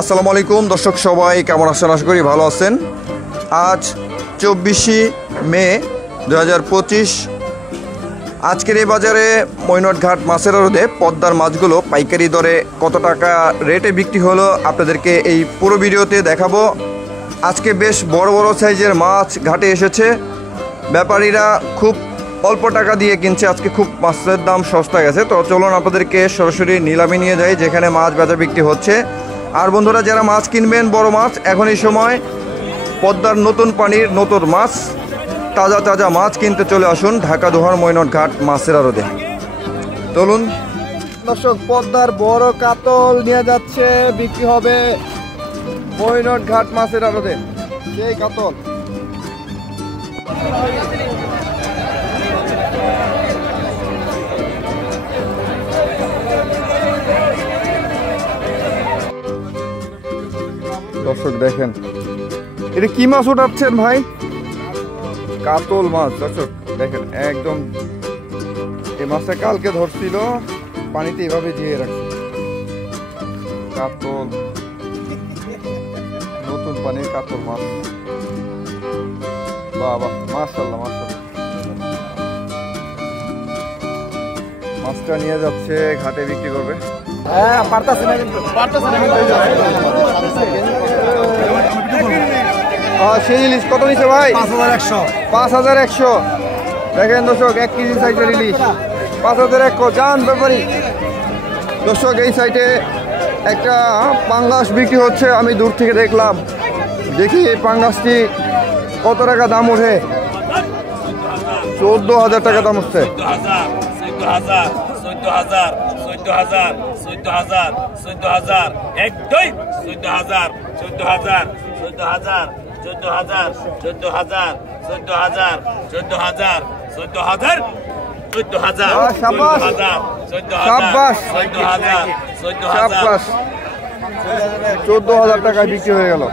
আসসালামু আলাইকুম দর্শক, সবাই কেমন আছেন? আশা করি ভালো আছেন। আজ 24 মে 2025। আজকের এই বাজারে মৈনটঘাট মাছের আড়তে পদ্মার মাছগুলো পাইকারি দরে কত টাকা রেটে বিক্রি হলো আপনাদেরকে এই পুরো ভিডিওতে দেখাবো। আজকে বেশ বড় বড় সাইজের মাছ ঘাটে এসেছে। ব্যাপারীরা খুব অল্প টাকা দিয়ে কিনছে। আজকে খুব মাছের দাম সস্তা গেছে। তো চলুন আপনাদেরকে সরাসরি নিলামে নিয়ে যাই, যেখানে মাছ বেচা বিক্রি হচ্ছে। আর বন্ধুরা, যারা মাছ কিনবেন বড় মাছ, এখন এই সময় পদ্মার নতুন পানির নতুন মাছ, তাজা তাজা মাছ কিনতে চলে আসুন ঢাকা দোহার মৈনটঘাট মাছের আড়তে। চলুন দর্শক, পদ্মার বড় কাতল নিয়ে যাচ্ছে, বিক্রি হবে মৈনটঘাট মাছের আড়তে। সেই কাতল দর্শক দেখেন, এটা কি মাছ উঠাচ্ছেন ভাই? কাতল মাছ। দর্শক দেখেন, একদম এই মাছটা কালকে ধরছিল, পানিতে এভাবে দিয়ে রাখছে। কাতল, নতুন পানির কাতল মাছ। বাবা, মাশাআল্লাহ মাশাআল্লাহ। মাছটা নিয়ে যাচ্ছে, ঘাটে বিক্রি করবে। হ্যাঁ, পারতাছে না কিন্তু, পারতাছে না কিন্তু। সেই ইলিশ কত নিচ্ছে ভাই? 5100। 5100 দেখেন দর্শক, 1 কেজি সাইজের ইলিশ 5100 জান ব্যাপারী। দর্শক, এই সাইডে একটা পাঙ্গাস বিক্রি হচ্ছে। আমি দূর থেকে দেখলাম, দেখি এই পাঙ্গাসটি কত টাকা দাম ওঠে। 14,000 টাকা দাম হচ্ছে। 14,000 14,000 14,000 14,000 14,000 একদম 14,000 14,000 14,000 14,000 14,000 14,000 14,000 14,000 14,000 শাবাশ শাবাশ 14,000 টাকায় বিক্রি হয়ে গেল।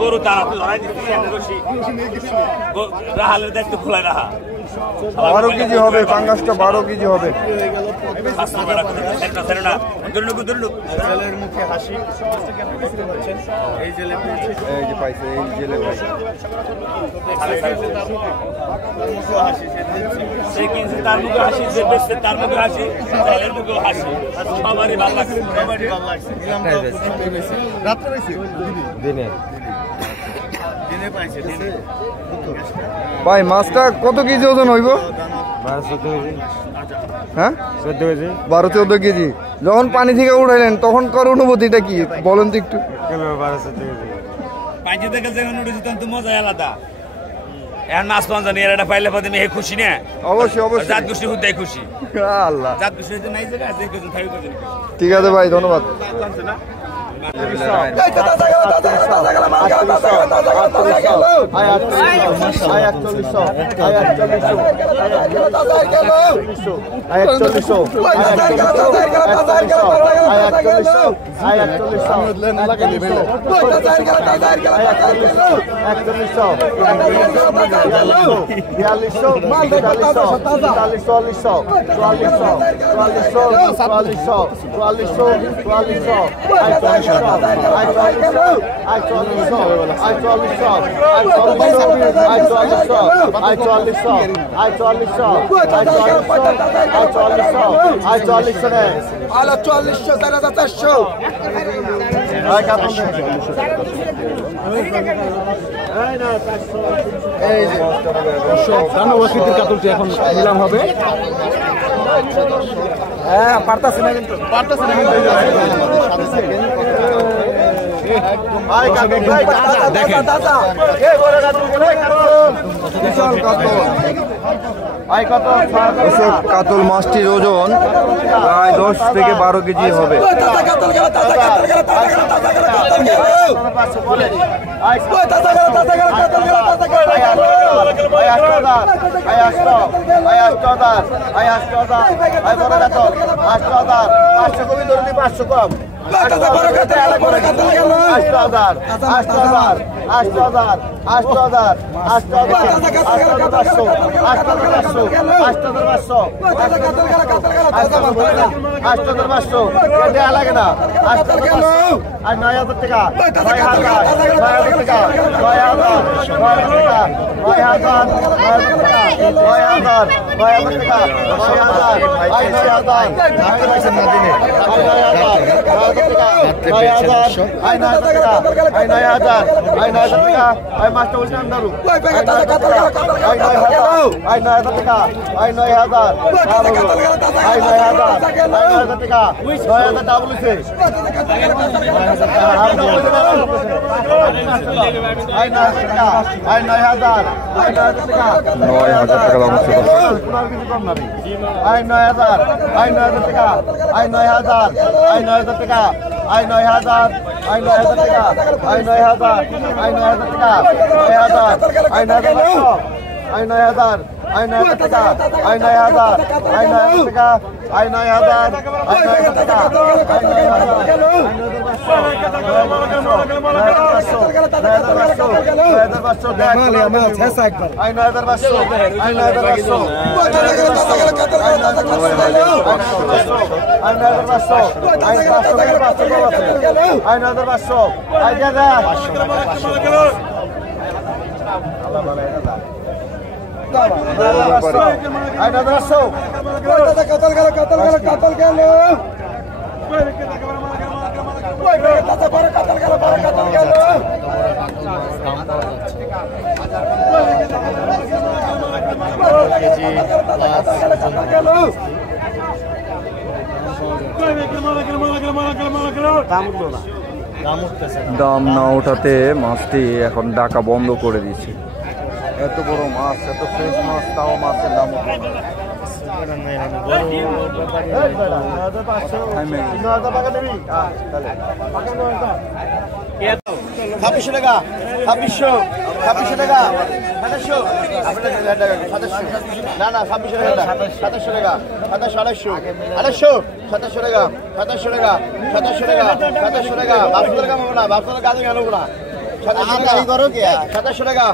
গরু তারা দেখতে খোলায় রাখা 12 কেজি হবে পাঙ্গাসটা, 12 কেজি হবে। এই যে পাইছে, এই জেলে ভাই তার মুখে হাসি, যে বেচছে তার মুখে হাসি, তাদের মুখে হাসি। সবারই ভালো লাগছে, সবারই ভালো লাগছে। রাত্রে পাইছে, দিনে পাইছে। ভাই মাছটা কত কেজি ওজন হইব? 12-14 কেজি। যখন পানি থেকে উঠাইলেন তখন কর অনুভূতিটা কি বলেন তো একটু? 12-14 কেজি পানি থেকে যখন উঠেছি তখন তো মজাই আলাদা। এখন মাছ পাওয়া জানি, এটা পাইলে পাতে মেয়ে খুশি না? অবশ্যই অবশ্যই, জাত গোষ্ঠী হুদাই খুশি। আল্লাহ, জাত গোষ্ঠী নাই জায়গা আছে। ঠিক আছে ভাই, ধন্যবাদ। এখন নিলাম হবে। হ্যাঁ, পারতাছে না কিন্তু, পারতাছে না কিন্তু। কাতল মাছটির ওজন প্রায় 10 থেকে 12 কেজি হবে। কম লাগে না 9,000 টাকা 9,000 টাকা 9,000 টাকা দাম হচ্ছে দাম না ওঠাতে মাছটি এখন ডাকা বন্ধ করে দিয়েছে। এত বড় মাছ, এত ফ্রেশ মাছ, তাও মাছের দাম ছাব্বিশশো টাকা 2600 টাকা 2700 না না 2600 টাকা 2700 টাকা 2700 2700 টাকা 2700 টাকা 2700 টাকা 2700 টাকা 500 টাকা পাবো না 500 টাকা আগে আনবো না 2700 টাকা করো কি 2700 টাকা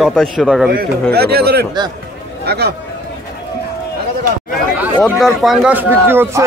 2700 টাকা বিক্রি হয়ে গেল। পদ্মার পাঙ্গাস বিক্রি হচ্ছে।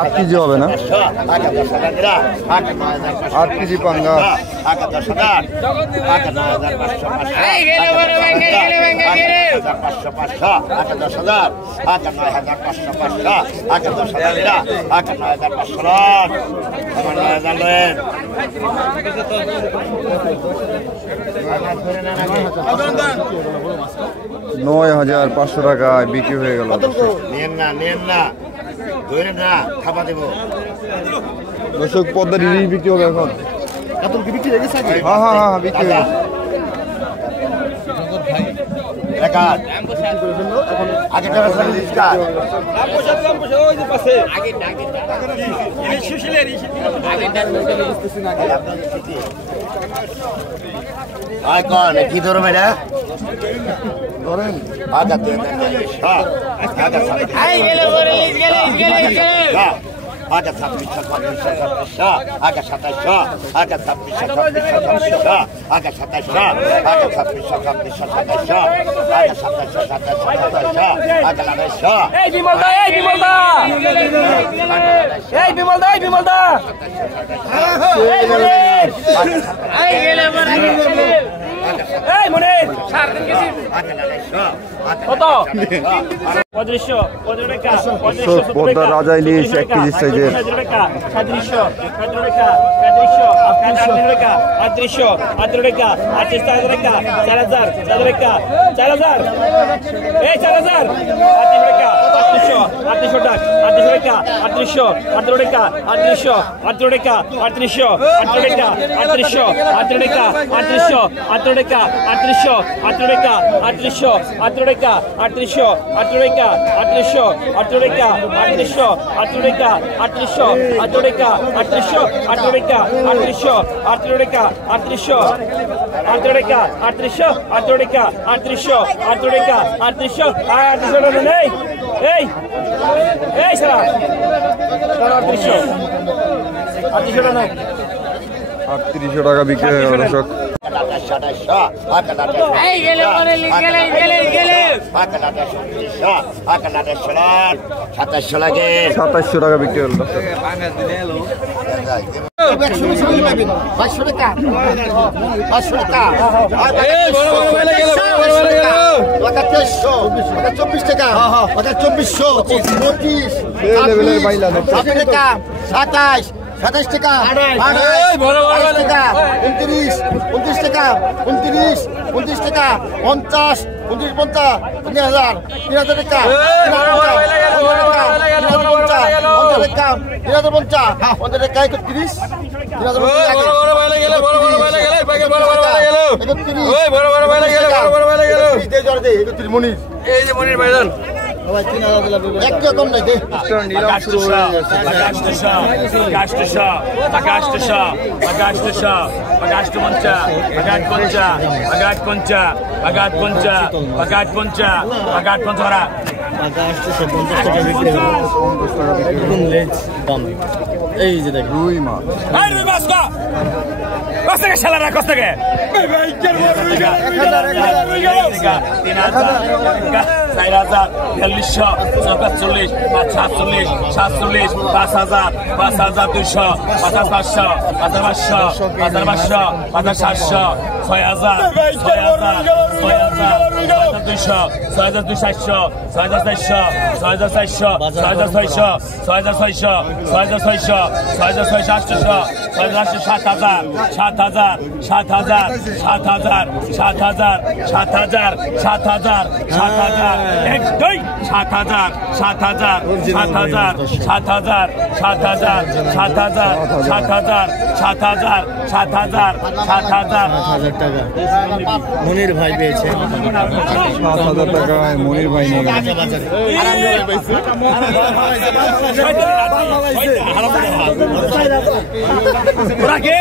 আট কেজি হবে না? 8 কেজি পাঙ্গাস। $9,500 টাকায় বিক্রি হয়ে গেল। দর্শক পদ্মার ইলিশ বিক্রি হবে এখন। বিক্রি হয়ে গেছে হ্যাঁ হ্যাঁ হ্যাঁ বিক্রি হয়ে গেছে। কি ধরো এটা ধরেন আগে 2600 আগে 2700 আগে 2600 আগে 2700 আগে 2600 আগে 2700 আগে 2900 এই বিমলদা এই মনির ছাড় দিন গেছি কত 3500 পদ্মার রাজা ইলিশ 1 কেজি সাইজের। 3700 টাকা 3700 টাকা 3700 3800 3800 4000 4000 এই 4000 3800 টাকা 3800 টাকা 3800 টাকা 3800 টাকা 3800 টাকা 3800 টাকা 3800 টাকা 3800 টাকা 3800 টাকা 3800 টাকা 3800 টাকা 3800 টাকা 3800 টাকা 3800 টাকা 3800 টাকা 3800 টাকা 3800 নেই এই সারা 3800 নেই 3800 টাকা বিক্রি হয় দর্শক। এই গেলে গেলে 2700 লাগে 2700 টাকা বিক্রি হলো দর্শক। 500 টাকা 500 টাকা 24 টাকা 2400 25 টাকা 27 টাকা 28 টাকা 29 টাকা 29 টাকা 50 50 3000 টাকা 31 মনির এই যে মনির ভাইজান একদম নাই দে এই যে দেখ রুই মাছ শালারা কষ্ট থেকে 4000 4200 44 47 47 5000 5200 5500 5500 5500 5700 6000 6200 6200 6400 6400 6400 6600 6600 6600 7000 7000 7000 7000 7000 7000 7000 7000 এক দুই 7000 7000 7000 7000 7000 7000 7000 7000 7000 7000 টাকা মনির ভাই পেয়েছে 7000 টাকায় মনির ভাই নিয়ে গেছে। ওরা কে